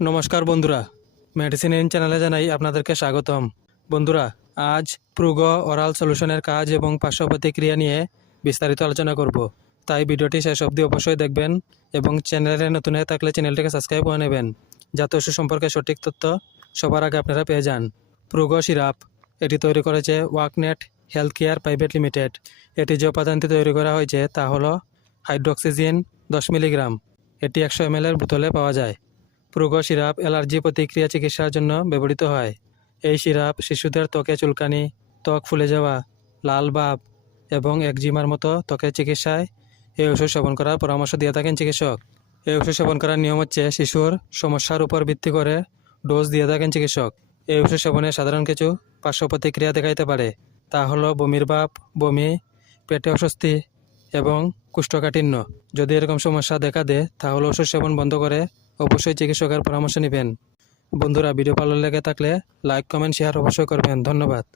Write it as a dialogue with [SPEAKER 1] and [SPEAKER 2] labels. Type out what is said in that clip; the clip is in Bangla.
[SPEAKER 1] নমস্কার বন্ধুরা। মেডিসিন ইন চ্যানেলে জানাই আপনাদেরকে স্বাগতম। বন্ধুরা, আজ প্রুগ ওরাল সলিউশনের কাজ এবং পার্শ্ব প্রতিক্রিয়া নিয়ে বিস্তারিত আলোচনা করব। তাই ভিডিওটি শেষ অবধি অবশ্যই দেখবেন এবং চ্যানেলে নতুন হয়ে থাকলে চ্যানেলটিকে সাবস্ক্রাইব করে নেবেন। যাতে ওষুধ সম্পর্কে সঠিক তথ্য সবার আগে আপনারা পেয়ে যান। প্রুগ সিরাপ, এটি তৈরি করেছে ওয়াকনেট হেলথ কেয়ার প্রাইভেট লিমিটেড। এটি যে উপাদানটি তৈরি করা হয়েছে তা হলো হাইড্রোক্সিজিন দশ মিলিগ্রাম। এটি একশো এম এর বোতলে পাওয়া যায়। প্রুগ সিরাপ অ্যালার্জি প্রতিক্রিয়া চিকিৎসার জন্য ব্যবহৃত হয়। এই সিরাপ শিশুদের ত্বকে চুলকানি, ত্বক ফুলে যাওয়া, লাল বাপ এবং একজিমার মতো ত্বকের চিকিৎসায় এই ওষুধ সেবন করার পরামর্শ দিয়ে থাকেন চিকিৎসক। এই ওষুধ সেবন করার নিয়ম হচ্ছে শিশুর সমস্যার উপর ভিত্তি করে ডোজ দিয়ে থাকেন চিকিৎসক। এই ওষুধ সেবনে সাধারণ কিছু পার্শ্ব প্রতিক্রিয়া দেখাইতে পারে। তা হলো বমির বাপ বমি, পেটে অস্বস্তি এবং কুষ্ঠকাঠিন্য। যদি এরকম সমস্যা দেখা দেয়, তাহলে ওষুধ সেবন বন্ধ করে অবশ্যই চিকিৎসকের পরামর্শ নেবেন। বন্ধুরা, ভিডিও ভালো লেগে থাকলে লাইক, কমেন্ট শেয়ার অবশ্যই করবেন। ধন্যবাদ।